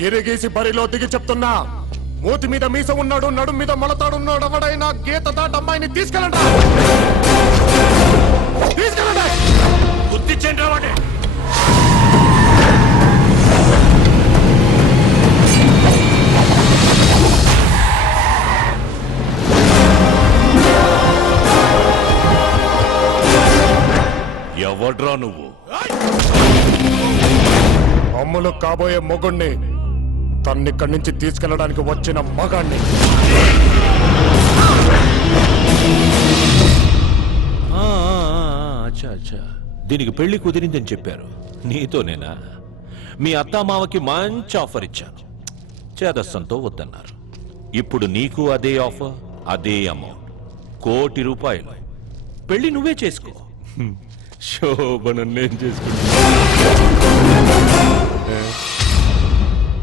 గిరిగీసి బరిలో దిగి చెప్తున్నా, మూతి మీద మీస ఉన్నాడు, నడుం మీద మొలతాడున్నాడు, ఎవడైనా గీత దాటి అమ్మాయిని తీసుకెళ్ళండి. గుర్తించండి రావండి. ఎవడ్రా నువ్వు? అమ్ములు కాబోయే మొగుణ్ణి, తన్నిక్కడి నుంచి తీసుకెళ్లడానికి వచ్చిన మగాణ్ణి. అచ్చా, దీనికి పెళ్లి కుదిరిందని చెప్పారు. నీతోనేనా? మీ అత్తామావకి మంచి ఆఫర్ ఇచ్చాను, చేదస్తంతో వద్దన్నారు. ఇప్పుడు నీకు అదే ఆఫర్, అదే అమౌంట్, ₹1,00,00,000. పెళ్లి నువ్వే చేసుకో. శోభను నేను చేసుకుంటా.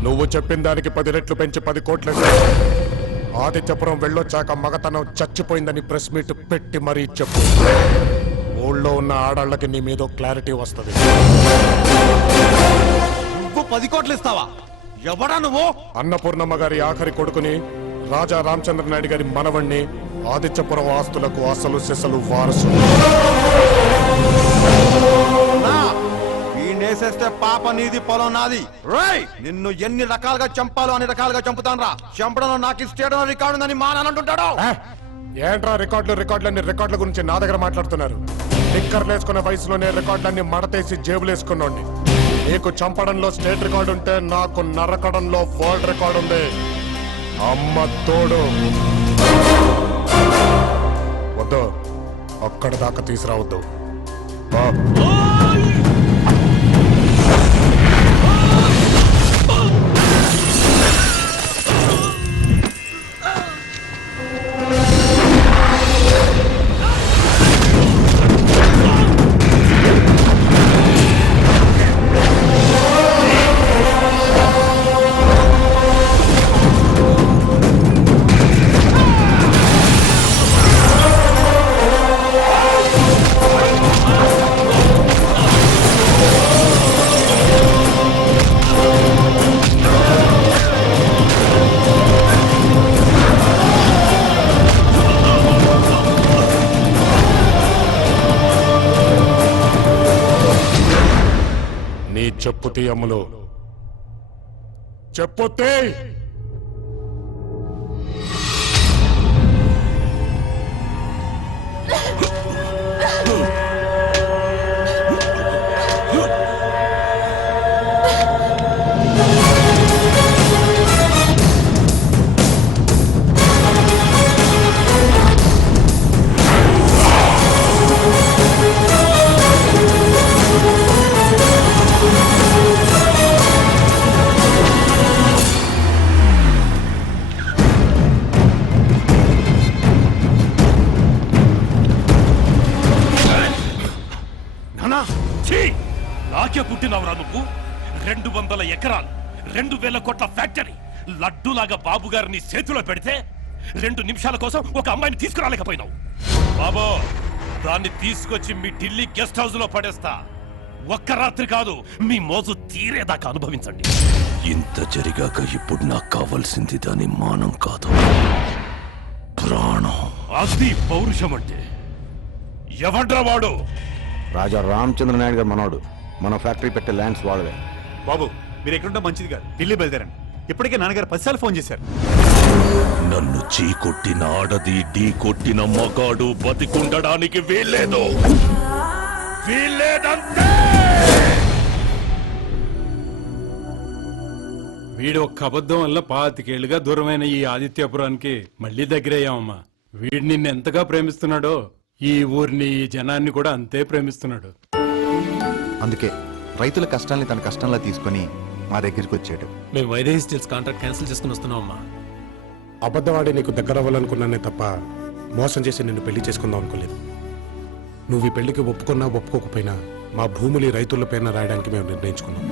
నువ్వు చెప్పిన దానికి 10 రెట్లు పెంచి 10 కోట్లు. ఆదిత్యపురం వెళ్ళొచ్చాక మగతనం చచ్చిపోయిందని ప్రెస్ మీట్ పెట్టి మరీ చెప్పు. ఊళ్ళో ఉన్న ఆడాళ్ళకి నీ మీద క్లారిటీ వస్తుంది. నువ్వు 10 కోట్లు ఇస్తావా? ఎవడా నువ్వు? అన్నపూర్ణమ్మ గారి ఆఖరి కొడుకుని, రాజా రామచంద్ర నాయుడు గారి మనవణ్ణి, ఆదిత్యపురం ఆస్తులకు అసలు సెసలు వారసు. వీణేసేస్తే పాప నీది, పొలం నాది. నిన్ను ఎన్ని రకాలుగా చంపాలో అన్ని రకాలుగా చంపుతాను రా. చంపడంలో నాకు ఇష్టం రికార్డు ఉందని మా నాన్న అంటుంటాడు. ఏంట్రా రికార్డులన్నీ రికార్డుల గురించి నా దగ్గర మాట్లాడుతున్నారు? టిక్కర్లు వేసుకునే వయసులోనే రికార్డులన్నీ మడతేసి జేబులేసుకున్నాండి. నీకు చంపడంలో స్టేట్ రికార్డు ఉంటే నాకు నరకడంలో వరల్డ్ రికార్డు ఉంది. అమ్మ తోడు. వద్దు, అక్కడి దాకా తీసుకురావద్దు. చెప్పుతే అమ్ములు, చెప్పుతే. నాకే పుట్టినవరా నువ్వు? 200 ఎకరాలు, 2,000 కోట్ల ఫ్యాక్టరీ, లడ్డూలాగా బాబు గారిని చేతిలో పెడితే 2 నిమిషాల కోసం ఒక అమ్మాయిని తీసుకురాలేకపోయినావు. బాబో, దాన్ని తీసుకొచ్చి మీ ఢిల్లీ గెస్ట్ హౌస్ లో పడేస్తా. ఒక్క రాత్రి కాదు, మీ మోజు తీరేదాకా అనుభవించండి. ఇంత జరిగాక ఇప్పుడు నాకు కావాల్సింది దాని మానం కాదు, ప్రాణం. అది పౌరుషం అంటే. ఎవడ్రా వాడు? రాజా రామచంద్ర నాయుడు గారు మనోడు. మన ఫ్యాక్టరీ పెట్టే ల్యాండ్స్ వాళ్ళవే. బాబు, మీరు ఎక్కడుంటే మంచిది కాదు, ఢిల్లీ బయలుదేరండి. ఇప్పటికే నాన్నగారు 10 సార్లు ఫోన్ చేశారు. నన్ను చీ కొట్టిన ఆడది, ఢీ కొట్టిన మగాడు బతికుండడానికి వీల్లేదు. వీల్లేదంతే. వీడు ఒక్క అబద్ధం వల్ల 25 ఏళ్లుగా దూరమైన ఈ ఆదిత్యపురానికి మళ్లీ దగ్గరయ్యామమ్మా. వీడు నిన్ను ఎంతగా ప్రేమిస్తున్నాడో ఈ ఊరిని, ఈ జనాన్ని కూడా అంతే ప్రేమిస్తున్నాడు. అందుకే రైతుల కష్టాల్ని తన కష్టంలా తీసుకుని మా దగ్గరికి వచ్చాడు. మేము వైదేహి స్టీల్స్ కాంట్రాక్ట్ క్యాన్సిల్ చేసుకుని వస్తున్నామమ్మా. అబద్ధవాడి నీకు దగ్గర అవ్వాలనుకున్నానే తప్ప మోసం చేసి నిన్ను పెళ్లి చేసుకుందాం అనుకోలేదు. నువ్వు ఈ పెళ్లికి ఒప్పుకున్నా ఒప్పుకోకపోయినా మా భూములు రైతుల పేరున రాయడానికి మేము నిర్ణయించుకున్నాం.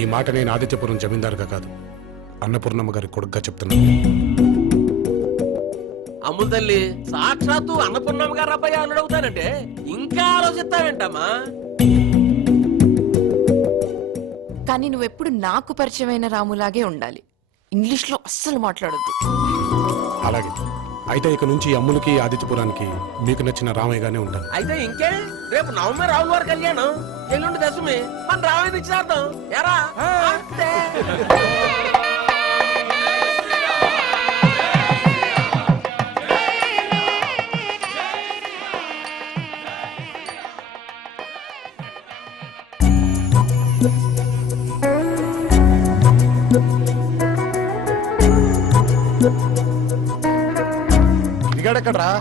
ఈ మాట నేను ఆదిత్యపురం జమీందారుగా కాదు, అన్నపూర్ణమ్మ గారి కొడుకుగా చెప్తున్నాను. అమ్ముల తల్లి సాక్షాత్తు అన్నపూర్ణమ్మ గారు అబ్బాయి అల్లుడవుతానంటే ఇంకా ఆలోచిస్తావేంటమ్మా? కానీ నువ్వెప్పుడు నాకు పరిచయమైన రాములాగే ఉండాలి. ఇంగ్లీష్లో అస్సలు మాట్లాడొద్దు. అలాగే అయితే ఇక నుంచి ఈ అమ్ములకి ఆదిత్యపురానికి మీకు నచ్చిన రామయ్యగానే ఉంటాను. అయితే ఇంకే రేపు నవమి రావుల వారి కళ్యాణం, ఎల్లుండి దశమి, మన రామయ్య ఇచ్చేద్దాం. ఎరా అంతే.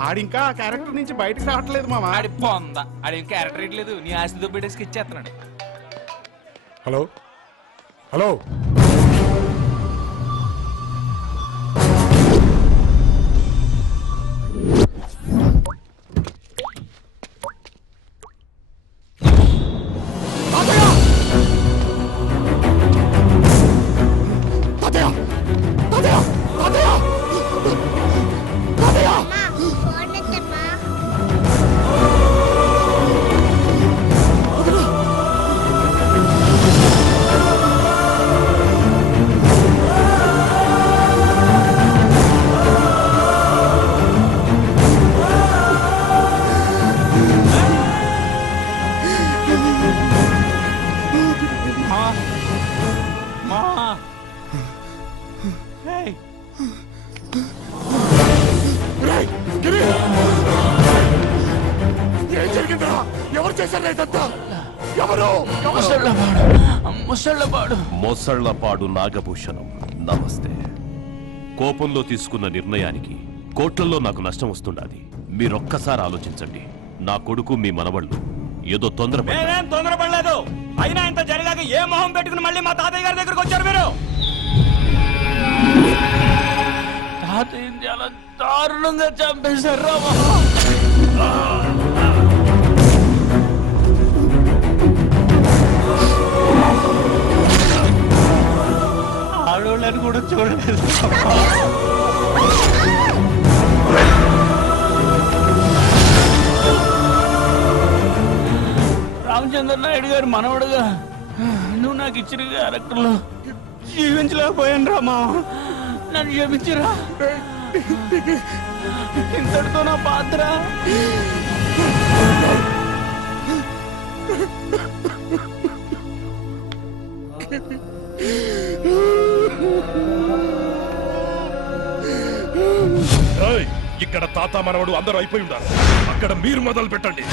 ఆడింకా క్యారెక్టర్ నుంచి బయటకు రావట్లేదు మామ. ఆడి పొందా ఆడేం క్యారెక్టర్ ఇట్లేదు, నీ ఆస్తితో పెట్టేసి ఇచ్చేస్తున్నాడు. హలో హలో మొసళ్లపాడు నాగభూషణం, నమస్తే. కోపంలో తీసుకున్న నిర్ణయానికి కోట్లల్లో నాకు నష్టం వస్తుండాది. మీరొక్కసారి ఆలోచించండి. నా కొడుకు మీ మనవళ్ళు ఏదో తొందరపడలేదు. అయినా ఇంత జరిగాక ఏ మొహం పెట్టుకుని మళ్ళీ మా తాతయ్య గారి దగ్గరకు వచ్చారు మీరు? తాతయ్య చాలా దారుణంగా చంపేశారు. ఆడోళ్ళని కూడా చూడలేదు. రామచంద్ర నాయుడు గారు మనవడుగా నువ్వు నాకు ఇచ్చిన క్యారెక్టర్లో జీవించలేకపోయాను రా మామ. నన్ను క్షమించరా. ఇంతటితో నా పాత్ర. ఇక్కడ తాత మనవడు అందరూ అయిపోయి ఉండాలి. అక్కడ మీరు మొదలు పెట్టండి.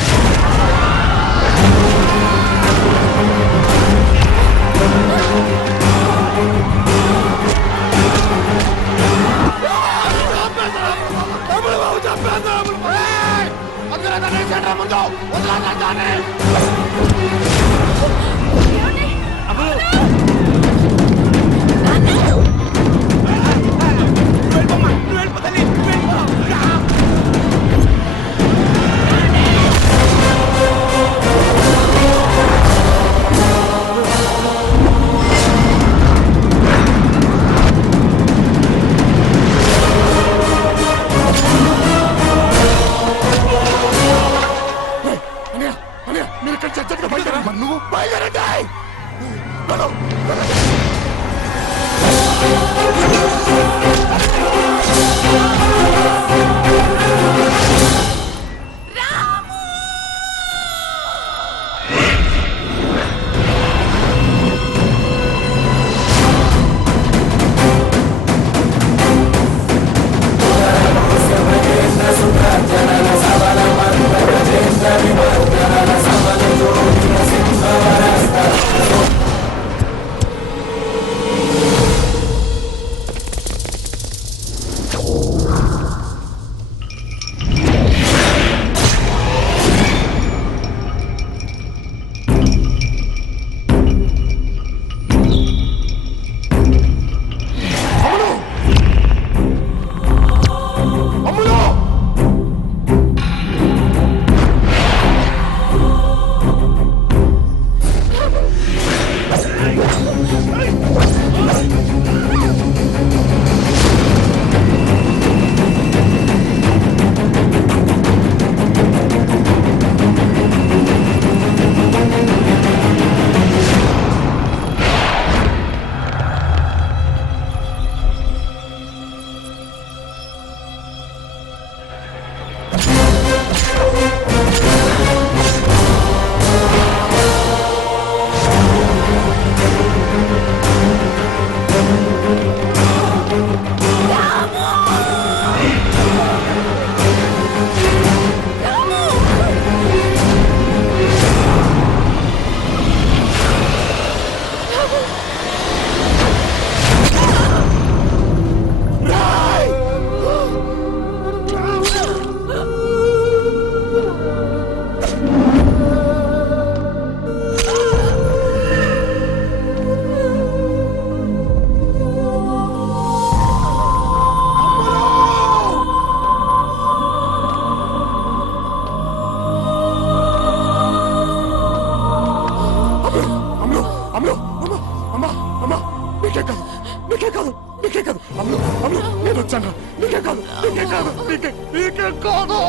నీకే కాదు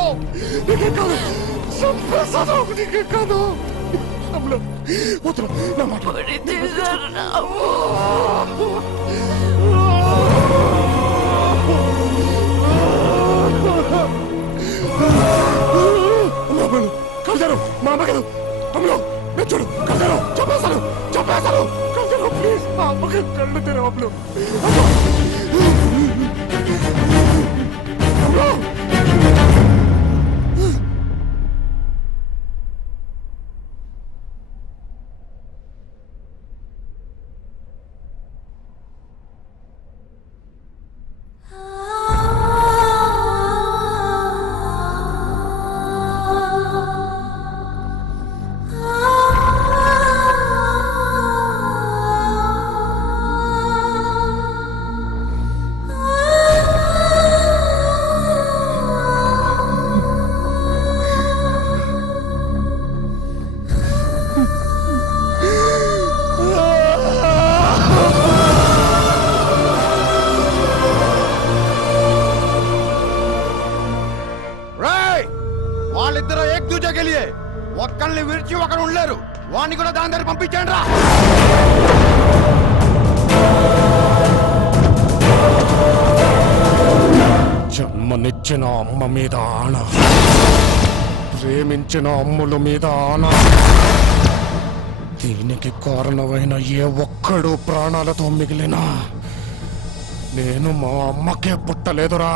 నీకే కాదు చంపేస్తాను నీకే కాదు అమ్ములు వద్దు నా మాట పొడి చేశారు రాము. అమ్ములు కళ్యాణ్ మా అమ్మ కాదు అమ్ములు నేను చూడు కళ్యాణ్ చంపేస్తాను చంపేస్తాను కళ్యాణ్ ప్లీజ్ మా అమ్మకి కళ్ళు తెరవు అమ్ములు అమ్ములు రేయ్ వాళ్ళిద్దరూ ఏక్ దూజకెళ్ళియే ఒక్కళ్ళని విడిచి ఒకరు ఉండలేరు వాడిని కూడా దాని దగ్గర పంపించండి రా జన్మనిచ్చిన అమ్మ మీద ఆన ప్రేమించిన అమ్ముల మీద ఆన దీనికి కారణమైన ఏ ఒక్కడు ప్రాణాలతో మిగిలినా నేను మా అమ్మకే పుట్టలేదురా